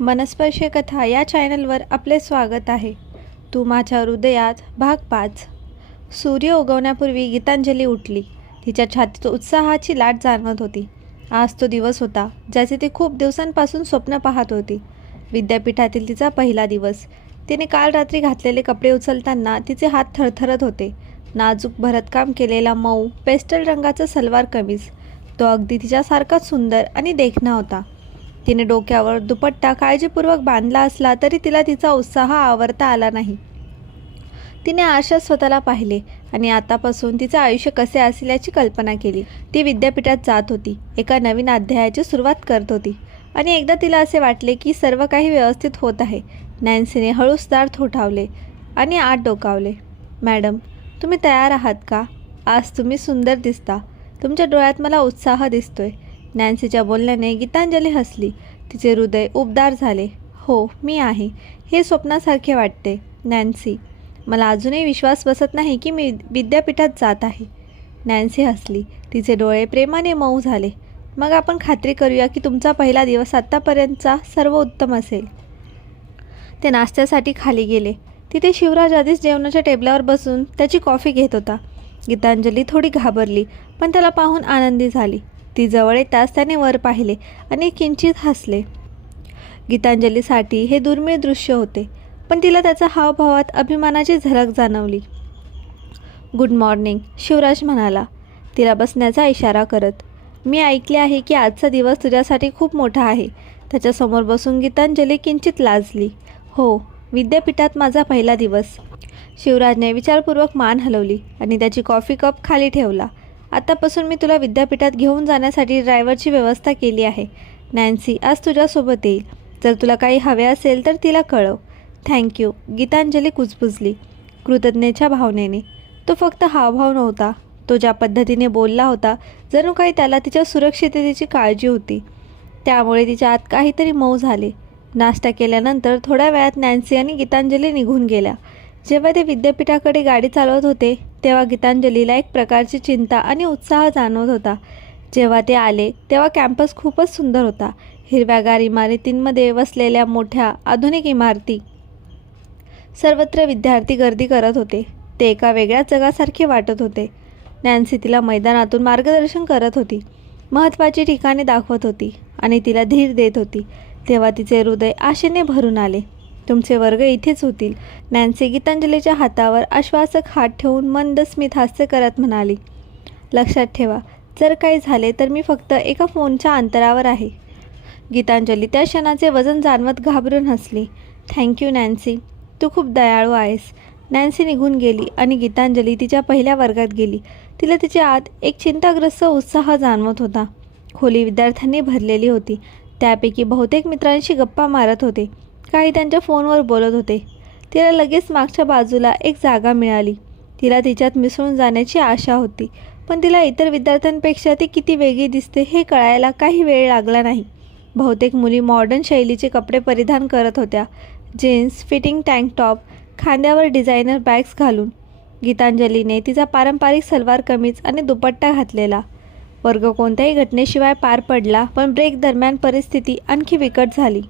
मनस्पर्श कथा या चॅनलवर आपले स्वागत आहे. तू माझ्या हृदयात भाग पाच. सूर्य उगवण्यापूर्वी गीतांजली उठली. तिच्या छातीत उत्साहाची लाट जाणवत होती. आज तो दिवस होता ज्याचे ती खूप दिवसांपासून स्वप्न पाहत होती. विद्यापीठातील तिचा पहिला दिवस. तिने काल रात्री घातलेले कपडे उचलताना तिचे हात थरथरत होते. नाजूक भरतकाम केलेला मऊ पेस्टल रंगाचा सलवार कमीज. तो अगदी तिच्यासारखाच सुंदर आणि देखणा होता. तिने डोक्यावर दुपट्टा काळजीपूर्वक बांधला असला तरी तिला तिचा उत्साह आवरता आला नाही. तिने आशा स्वतःला पाहिले आणि आतापासून तिचं आयुष्य कसे असेल याची कल्पना केली. ती विद्यापीठात जात होती. एका नवीन अध्यायाची सुरुवात करत होती. आणि एकदा तिला असे वाटले की सर्व काही व्यवस्थित होत आहे. नॅन्सीने हळूसदार थोठावले आणि आत डोकावले. मॅडम तुम्ही तयार आहात का? आज तुम्ही सुंदर दिसता. तुमच्या डोळ्यात मला उत्साह दिसतोय. नॅन्सीच्या बोलण्याने गीतांजली हसली. तिचे हृदय उबदार झाले. हो मी आहे. हे स्वप्नासारखे वाटते नॅन्सी. मला अजूनही विश्वास बसत नाही की मी विद्यापीठात जात आहे. नॅन्सी हसली. तिचे डोळे प्रेमाने मऊ झाले. मग आपण खात्री करूया की तुमचा पहिला दिवस आत्तापर्यंतचा सर्व उत्तम असेल. ते नाश्त्यासाठी खाली गेले. तिथे शिवराज आधीच जेवणाच्या टेबलावर बसून त्याची कॉफी घेत होता. गीतांजली थोडी घाबरली पण त्याला पाहून आनंदी झाली. ती जवळ येताच त्याने वर पाहिले आणि किंचित हसले. गीतांजलीसाठी हे दुर्मिळ दृश्य होते पण तिला त्याचा हावभावात अभिमानाची झलक जाणवली. गुड मॉर्निंग शिवराज म्हणाला. तिला बसण्याचा इशारा करत मी ऐकले आहे की आजचा दिवस तुझ्यासाठी खूप मोठा आहे. त्याच्यासमोर बसून गीतांजली किंचित लाजली. हो विद्यापीठात माझा पहिला दिवस. शिवराजने विचारपूर्वक मान हलवली आणि त्याची कॉफी कप खाली ठेवला. आतापासून मी तुला विद्यापीठात घेऊन जाण्यासाठी ड्रायव्हरची व्यवस्था केली आहे. नॅन्सी आज तुझ्यासोबत येईल. जर तुला काही हवे असेल तर तिला कळव. थँक्यू गीतांजली कुजबुजली. कृतज्ञेच्या भावनेने. तो फक्त हावभाव नव्हता. तो ज्या पद्धतीने बोलला होता जणू काही त्याला तिच्या सुरक्षिततेची काळजी होती. त्यामुळे तिच्या आत काहीतरी मऊ झाले. नाश्ता केल्यानंतर थोड्या वेळात नॅन्सी आणि गीतांजली निघून गेल्या. जेव्हा ते विद्यापीठाकडे गाडी चालवत होते तेव्हा गीतांजलीला एक प्रकारची चिंता आणि उत्साह जाणवत होता. जेव्हा ते आले तेव्हा कॅम्पस खूपच सुंदर होता. हिरव्यागार इमारतींमध्ये वसलेल्या मोठ्या आधुनिक इमारती. सर्वत्र विद्यार्थी गर्दी करत होते. ते एका वेगळ्याच जगासारखे वाटत होते. नॅन्सी तिला मैदानातून मार्गदर्शन करत होती. महत्त्वाची ठिकाणे दाखवत होती आणि तिला धीर देत होती. तेव्हा तिचे हृदय आशेने भरून आले. तुमचे वर्ग इथेच होतील. नॅन्सी गीतांजलीच्या हातावर आश्वासक हात ठेवून मंद स्मित हास्य करत म्हणाली लक्षात ठेवा जर काही झाले तर मी फक्त एका फोनच्या अंतरावर आहे. गीतांजली त्या क्षणाचे वजन जाणवत घाबरून हसली. Thank you Nancy. तू खूप दयाळू आहेस. नॅन्सी निघून गेली आणि गीतांजली तिच्या पहिल्या वर्गात गेली. तिला तिच्या आत एक चिंताग्रस्त उत्साह जाणवत होता. खोली विद्यार्थ्यांनी भरलेली होती. त्यापैकी बहुतेक मित्रांशी गप्पा मारत होते. काही त्यांच्या फोनवर बोलत होते. तिला लगेच मागच्या बाजूला एक जागा मिळाली. तिला तिच्यात मिसळून जाण्याची आशा होती. पण तिला इतर विद्यार्थ्यांपेक्षा ती किती वेगळी दिसते हे कळायला काही वेळ लागला नाही. बहुतेक मुली मॉडर्न शैलीचे कपडे परिधान करत होत्या. जीन्स फिटिंग टँक टॉप खांद्यावर डिझायनर बॅग्स घालून. गीतांजलीने तिचा पारंपरिक सलवार कमीज आणि दुपट्टा घातलेला. वर्ग कोणत्याही घटनेशिवाय पार पडला पण ब्रेक दरम्यान परिस्थिती आणखी बिकट झाली.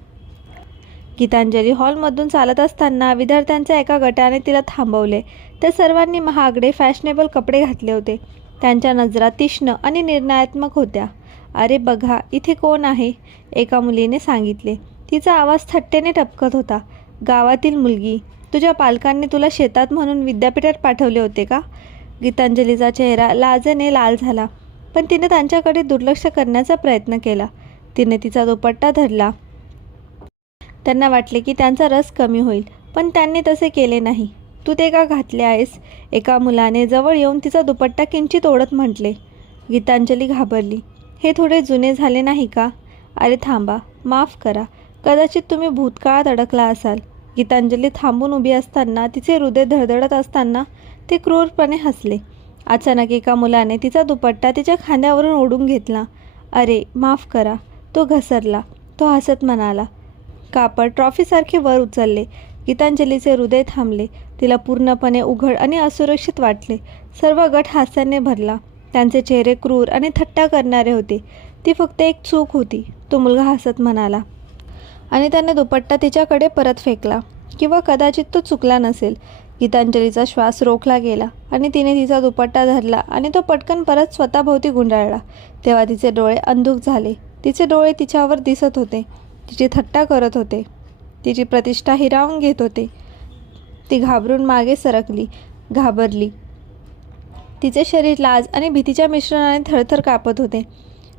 गीतांजली हॉलमधून चालत असताना विद्यार्थ्यांच्या एका गटाने तिला थांबवले. त्या सर्वांनी महागडे फॅशनेबल कपडे घातले होते. त्यांच्या नजरा तीक्ष्ण आणि निर्णयात्मक होत्या. अरे बघा इथे कोण आहे? एका मुलीने सांगितले. तिचा आवाज थट्टेने टपकत होता. गावातील मुलगी तुझ्या पालकांनी तुला शेतात म्हणून विद्यापीठात पाठवले होते का? गीतांजलीचा चेहरा लाजेने लाल झाला. पण तिने त्यांच्याकडे दुर्लक्ष करण्याचा प्रयत्न केला. तिने तिचा दुपट्टा धरला. त्यांना वाटले की त्यांचा रस कमी होईल पण त्यांनी तसे केले नाही. तू ते का घातले आहेस? एका मुलाने जवळ येऊन तिचा दुपट्टा किंचित ओढत म्हटले. गीतांजली घाबरली. हे थोडे जुने झाले नाही का? अरे थांबा माफ करा. कदाचित तुम्ही भूतकाळात अडकला असाल. गीतांजली थांबून उभी असताना तिचे हृदय धडधडत असताना ते क्रूरपणे हसले. अचानक एका मुलाने तिचा दुपट्टा तिच्या खांद्यावरून ओढून घेतला. अरे माफ करा. तो घसरला. तो हसत म्हणाला कापड ट्रॉफीसारखे वर उचलले. गीतांजलीचे हृदय थांबले. तिला पूर्णपणे उघड आणि असुरक्षित वाटले. सर्व गट हास्याने भरला. त्यांचे चेहरे क्रूर आणि थट्टा करणारे होते. ती फक्त एक चूक होती. तो मुलगा हसत म्हणाला आणि त्याने दुपट्टा तिच्याकडे परत फेकला. किंवा कदाचित तो चुकला नसेल. गीतांजलीचा श्वास रोखला गेला आणि तिने तिचा दुपट्टा धरला आणि तो पटकन परत स्वतःभोवती गुंडाळला. तेव्हा तिचे डोळे अंधुक झाले. तिचे डोळे तिच्यावर दिसत होते. तिची थट्टा करत होते. तिची प्रतिष्ठा हिरावून घेत होते. ती घाबरून मागे सरकली घाबरली. तिचे शरीर लाज आणि भीतीच्या मिश्रणाने थरथर कापत होते.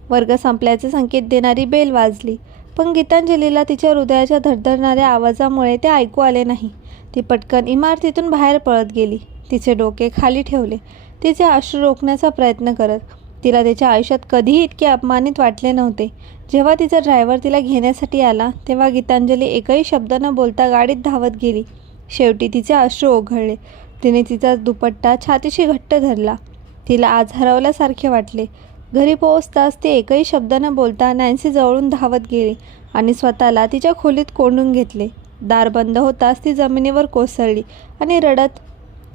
वर्ग संपल्याचे संकेत देणारी बेल वाजली पण गीतांजलीला तिच्या हृदयाच्या धडधडणाऱ्या आवाजामुळे ते ऐकू आले नाही. ती पटकन इमारतीतून बाहेर पळत गेली. तिचे डोके खाली ठेवले. तिचे अश्रू रोखण्याचा प्रयत्न करत तिला तिच्या आयुष्यात कधीही इतके अपमानित वाटले नव्हते. जेव्हा तिचा ड्रायव्हर तिला घेण्यासाठी आला तेव्हा गीतांजली एकही शब्द न बोलता गाडीत धावत गेली. शेवटी तिचे अश्रू ओघळले. तिने तिचा दुपट्टा छातीशी घट्ट धरला. तिला आज हरवल्यासारखे वाटले. घरी पोहोचताच ती एकही शब्द न बोलता नॅन्सी जवळून धावत गेली आणि स्वतःला तिच्या खोलीत कोंडून घेतले. दार बंद होताच ती जमिनीवर कोसळली आणि रडत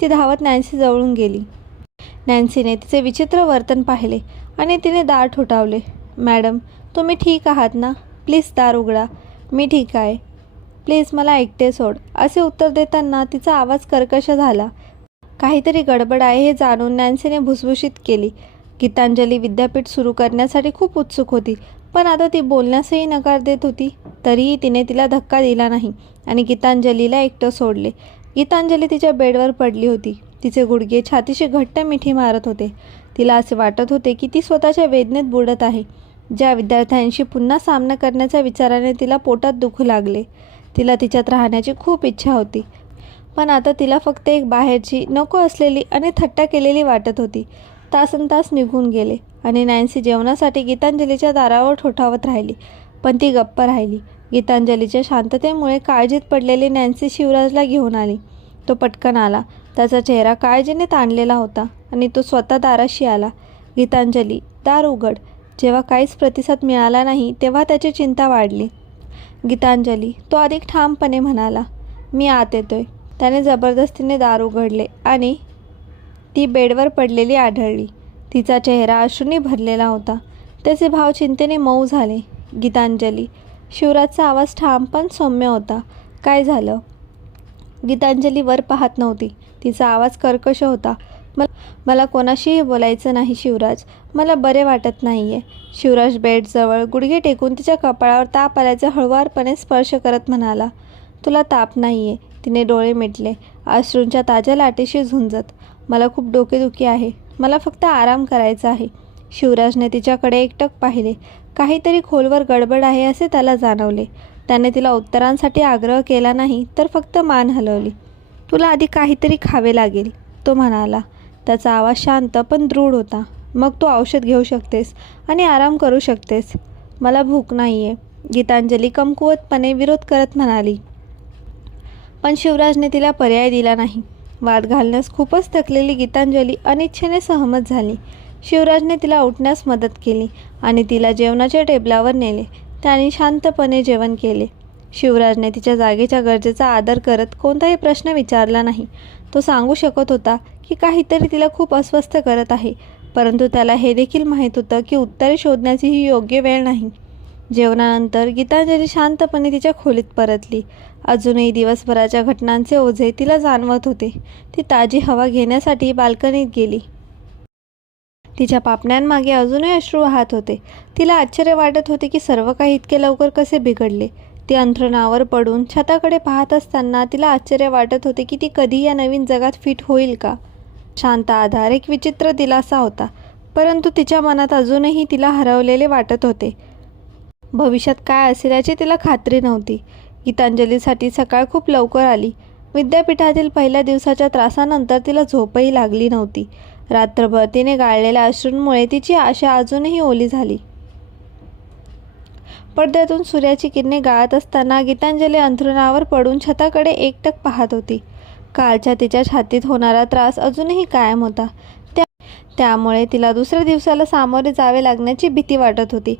ती धावत नॅन्सी जवळून गेली. नॅन्सीने तिचे विचित्र वर्तन पाहिले आणि तिने दार ठोठावले. मॅडम तुम्ही ठीक आहात ना? प्लीज दार उघडा. मी ठीक आहे. प्लीज मला एकटे सोड. असे उत्तर देताना तिचा आवाज कर्कश झाला. काहीतरी गडबड आहे हे जाणून नॅन्सीने भुसभुशीत केली. गीतांजली विद्यापीठ सुरू करण्यासाठी खूप उत्सुक होती पण आता ती बोलण्यासही नकार देत होती. तरीही तिने तिला धक्का दिला नाही आणि गीतांजलीला एकटं सोडले. गीतांजली तिच्या बेडवर पडली होती. तिचे गुडघे छातीशी घट्ट मिठी मारत होते. तिला असे वाटत होते की ती स्वतःच्या वेदनेत बुडत आहे. ज्या विद्यार्थ्यांशी पुन्हा सामना करण्याच्या विचाराने तिला पोटात दुखू लागले. तिला तिच्यात राहण्याची खूप इच्छा होती. पण आता तिला फक्त एक बाहेरची नको असलेली आणि थट्टा केलेली वाटत होती. तासन तास निघून गेले आणि नॅन्सी जेवणासाठी गीतांजलीच्या दारावर ठोठावत राहिली. पण ती गप्प राहिली. गीतांजलीच्या शांततेमुळे काळजीत पडलेली नॅन्सी शिवराजला घेऊन आली. तो पटकन आला. त्याचा चेहरा काळजीने ताणलेला होता आणि तो स्वतः दाराशी आला. गीतांजली दार उघड. जेव्हा काहीच प्रतिसाद मिळाला नाही तेव्हा त्याची चिंता वाढली. गीतांजली तो अधिक ठामपणे म्हणाला मी आत येतोय. त्याने जबरदस्तीने दार उघडले आणि ती बेडवर पडलेली आढळली. तिचा चेहरा अश्रूंनी भरलेला होता. त्याचे भाव चिंतेने मऊ झाले. गीतांजली शिवराजचा आवाज ठाम पण सौम्य होता. काय झालं? गीतांजली वर पाहत नव्हती. तिचा आवाज कर्कश होता. मला कोणाशीही बोलायचं नाही शिवराज. मला बरे वाटत नाही आहे शिवराज बेडजवळ गुडघे टेकून तिच्या कपाळावर ताप आल्याचा हळुवारपणे स्पर्श करत म्हणाला तुला ताप नाही आहे तिने डोळे मिटले. अश्रूंच्या ताज्या लाटेशी झुंजत. मला खूप डोकेदुखी आहे. मला फक्त आराम करायचा आहे शिवराजने तिच्याकडे एकटक पाहिले. काहीतरी खोलवर गडबड आहे असे त्याला जाणवले. त्याने तिला उत्तरांसाठी आग्रह केला नाही तर फक्त मान हलवली. तुला आधी काहीतरी खावे लागेल तो म्हणाला. त्याचा आवाज शांत पण दृढ होता. मग तू औषध घेऊ शकतेस आणि आराम करू शकतेस. मला भूक नाही आहे गीतांजली कमकुवतपणे विरोध करत म्हणाली. पण शिवराजने तिला पर्याय दिला नाही. वाद घालण्यास खूपच थकलेली गीतांजली अनिच्छेने सहमत झाली. शिवराजने तिला उठण्यास मदत केली आणि तिला जेवणाच्या टेबलावर नेले. त्याने शांतपणे जेवण केले. शिवराजने तिच्या जागेच्या गरजेचा आदर करत कोणताही प्रश्न विचारला नाही. तो सांगू शकत होता की काहीतरी तिला खूप अस्वस्थ करत आहे परंतु त्याला हे देखील माहीत होतं की उत्तरे शोधण्याची ही योग्य वेळ नाही. जेवणानंतर गीतांजली शांतपणे तिच्या खोलीत परतली. अजूनही दिवसभराच्या घटनांचे ओझे तिला जाणवत होते. ती ताजी हवा घेण्यासाठी बाल्कनीत गेली. तिच्या पापण्यांमागे अजूनही अश्रू वाहत होते. तिला आश्चर्य वाटत होते की सर्व काही इतके लवकर कसे बिघडले. ती अंथरुणावर पडून छताकडे पाहत असताना तिला आश्चर्य वाटत होते की ती कधी या नवीन जगात फिट होईल का? शांत आधार एक विचित्र दिलासा होता परंतु तिच्या मनात अजूनही तिला हरवलेले वाटत होते. भविष्यात काय असेल याची तिला खात्री नव्हती. गीतांजलीसाठी सकाळ खूप लवकर आली. विद्यापीठातील पहिल्या दिवसाच्या त्रासानंतर तिला झोपही लागली नव्हती. रात्रभर तिने गाळलेल्या अश्रूंमुळे तिची आशा अजूनही ओली झाली. पडद्यातून सूर्याची किरणे गाळत असताना गीतांजली अंथरुणावर पडून छताकडे एकटक पाहत होती. कालच्या तिच्या छातीत होणारा त्रास अजूनही कायम होता. त्या त्यामुळे तिला दुसऱ्या दिवसाला सामोरे जावे लागण्याची भीती वाटत होती.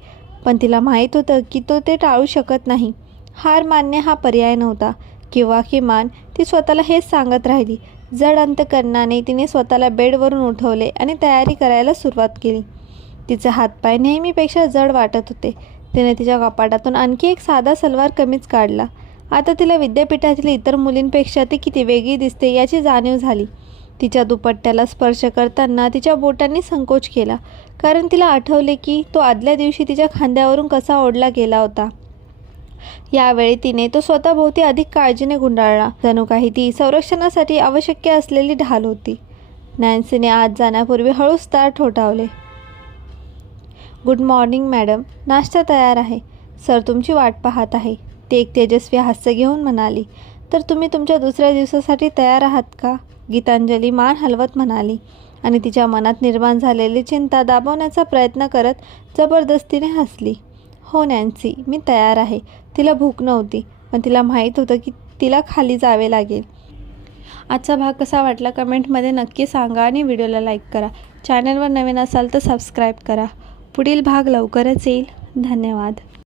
पण तिला माहीत होतं की तो ते टाळू शकत नाही. हार मान्य हा पर्याय नव्हता. किंवा किमान ती स्वतःला हेच सांगत राहिली. जड अंतकरणाने तिने स्वतःला बेडवरून उठवले आणि तयारी करायला सुरुवात केली. तिचे हातपाय नेहमीपेक्षा जड वाटत होते. तिने तिच्या कपाटातून आणखी एक साधा सलवार कमीच काढला. आता तिला विद्यापीठातील इतर मुलींपेक्षा ती किती वेगळी दिसते याची जाणीव झाली. तिच्या दुपट्ट्याला स्पर्श करताना तिच्या बोटांनी संकोच केला कारण तिला आठवले की तो आदल्या दिवशी तिच्या खांद्यावरून कसा ओढला गेला होता. यावेळी तिने तो स्वतःभोवती अधिक काळजीने गुंडाळला. जणू काही ती संरक्षणासाठी आवश्यक असलेली ढाल होती. नॅन्सीने आत जाण्यापूर्वी हळूच तार ठोठावले. Good morning madam. नाश्ता तयार आहे. सर तुमची वाट पाहत आहे. ती एक तेजस्वी हास्य घेऊन म्हणाली तर तुम्ही तुमच्या दुसऱ्या दिवसासाठी तयार आहात का? गीतांजली मान हलवत म्हणाली आणि तिच्या मनात निर्माण झालेली चिंता दाबवण्याचा प्रयत्न करत जबरदस्तीने हसली. हो नॅन्सी मी तयार आहे. तिला भूक नव्हती पण तिला माहीत होतं की तिला खाली जावे लागेल. आजचा भाग कसा वाटला कमेंटमध्ये नक्की सांगा आणि व्हिडिओला लाईक करा. चॅनलवर नवीन असाल तर सबस्क्राईब करा. पुढील भाग लवकरच येईल. धन्यवाद.